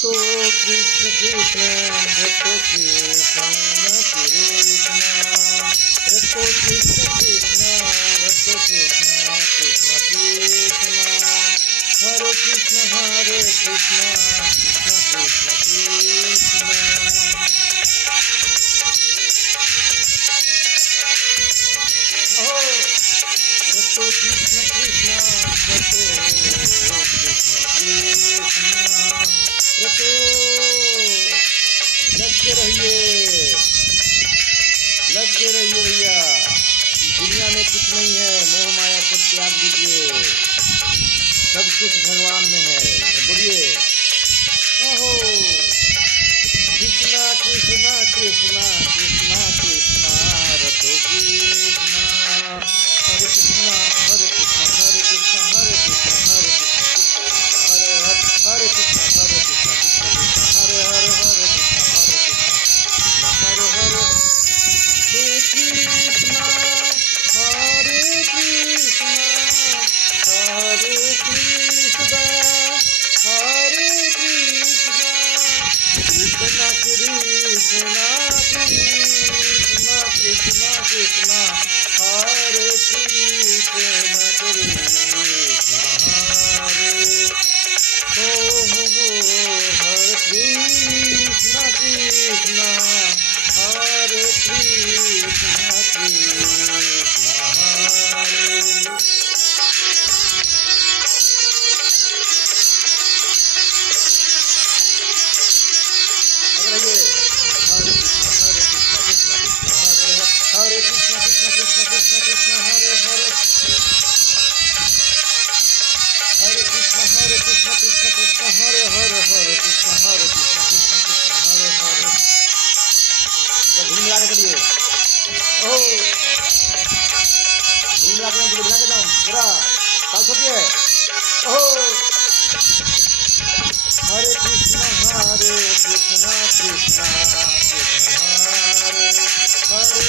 तो कृष्ण कृष्ण रतो कृष्ण कृष्ण रतो कृष्ण कृष्ण रतो कृष्ण कृष्ण कृष्ण हरे कृष्ण कृष्ण कृष्ण कृष्ण रतो कृष्ण कृष्ण रतो रतो लगे रहिए भैया। दुनिया में कुछ नहीं है, मोह माया सब त्याग दीजिए, सब कुछ भगवान में है। बोलिए ओहो कृष्णा कृष्णा कृष्णा कृष्णा कृष्णा रतो कृष्णा हरे कृष्णा हरे कृष्णा हरे कृष्णा हरे कृष्णा हरे कृष्णा हरे हरे कृष्णा हरे कृष्णा कृष्ण कृष्ण हरे हरे हरे कृष्णा हरे कृष्णा हरे हरे कृष्णा हरे कृष्णा हरे कृष्णा हरे कृष्णा कृष्णा कृष्णा कृष्णा कृष्णा कृष्णा हरे कृष्णा कृष्णा हरे हो हरे कृष्णा कृष्णा हरे कृष्णा कृष्णा हरे हरे कृष्ण कृष्ण कृष्ण कृष्ण कृष्ण हरे हरे हरे कृष्ण कृष्ण कृष्ण हरे हरे हरे कृष्ण कृष्ण कृष्ण हरे हरे धूम मिला के चलिए ओ धूम मिला के जाओ पूरा ताल ठोकिए ओ हरे कृष्ण कृष्ण कृष्ण हरे हरे